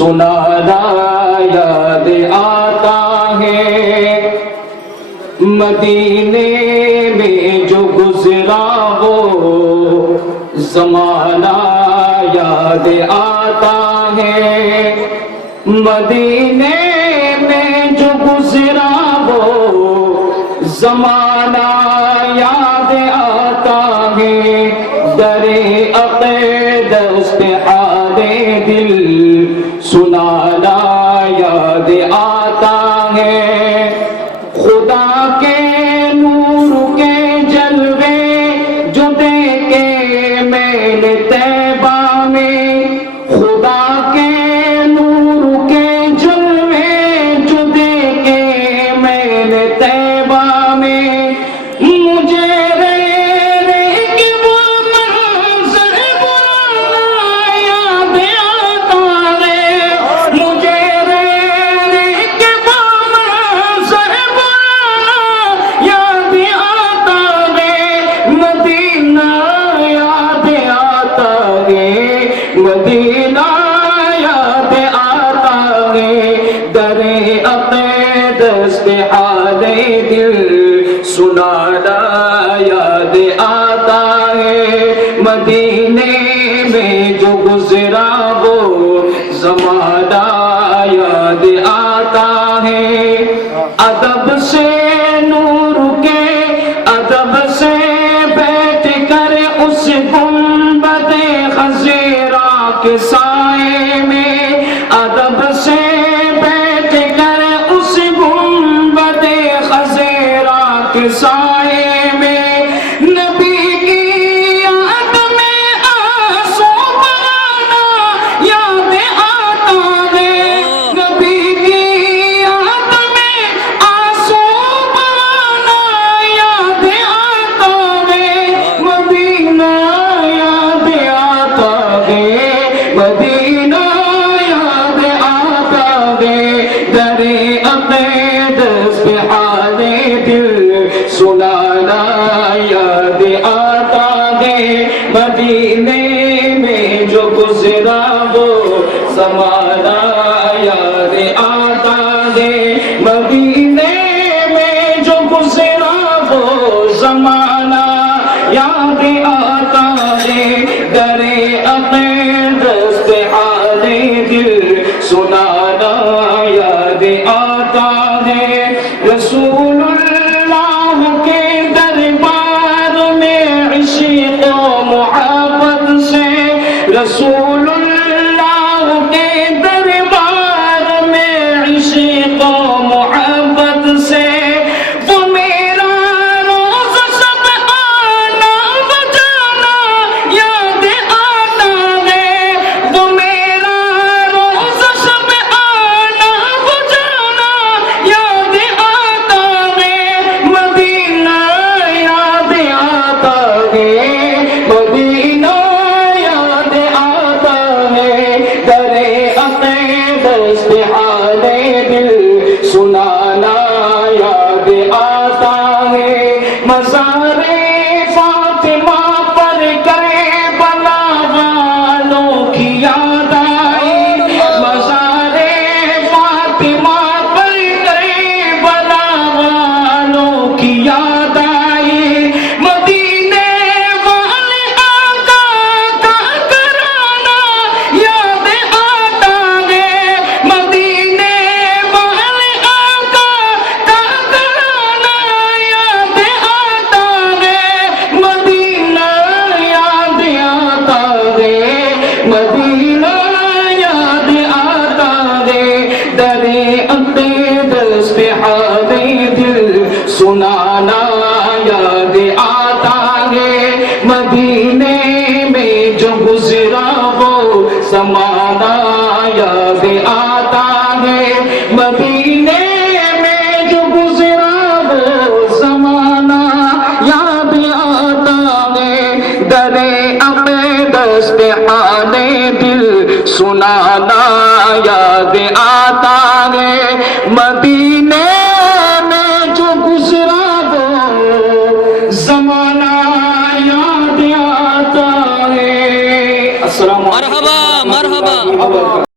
سنانا یاد آتا ہے مدینے میں جو گزرا وہ زمانہ یاد آتا ہے مدینے میں جو گزرا وہ زمانہ یاد آتا ہے در عقیدت حال دل سنانا یاد آتا ہے خدا کے نور کے جلوے جو دیکھے میں نے طیبہ میں خدا کے نور کے جلوے جو دیکھے میں نے طیبہ میں مجھے مدینہ یاد آتا ہے در عقیدت حال دل سنانا یاد آتا ہے مدینے میں جو گزرا وہ زمانہ یاد آتا ہے ادب سے نور کے ادب سے بیٹھ کر اس گنبد خضرا کے سائے میں ادب سے بیٹھ کر اس گنبد خضرا کے سائے میں نبی کی یاد میں آنسو بہانا یاد آتا ہے نبی کی یاد میں آنسو بہانا یاد آتا ہے مدینہ یاد آتا ہے مدینہ یاد آتا ہے در عقیدت حال دل سنانا یاد آتا ہے مدینے میں جو گزرا وہ زمانہ یاد آتا ہے مدینے میں جو گزرا وہ زمانہ یاد آتا ہے در عقیدت حال دل سنانا یاد آتا ہے رسول اللہ کے دربار میں عشق و محبت سے رسول اللہ کے دربار میں عشق و محبت سے وہ میرا روز سب آنا بجانا یاد آتا ہے وہ میرا روز سب آنا بجانا یاد آتا ہے مدینہ یاد آتا ہے مدینہ یاد آتا ہے در عقیدت حال دل سنانا یاد آتا ہے مزار فاطمہ پر کربلا والوں کی یاد آئی مزار فاطمہ پر کربلا والوں کی یاد آئی مدینے والے آقا کا کرانا یاد آتا ہے مدینے والے آقا کا کرانا یاد آتا ہے مدینہ یاد آتا ہے مدینہ یاد آتا ہے در عقیدت حال دل سنانا یاد آتا ہے مدینے میں جو گزرا وہ زمانہ یاد آتا ہے مدینے میں جو گزرا وہ زمانہ یاد آتا ہے در عقیدت حال دل سنانا یاد آتا ہے مدینے میں جو گزرا وہ زمانہ یاد آتا ہے. السلام علیکم. مرحبا مرحبا.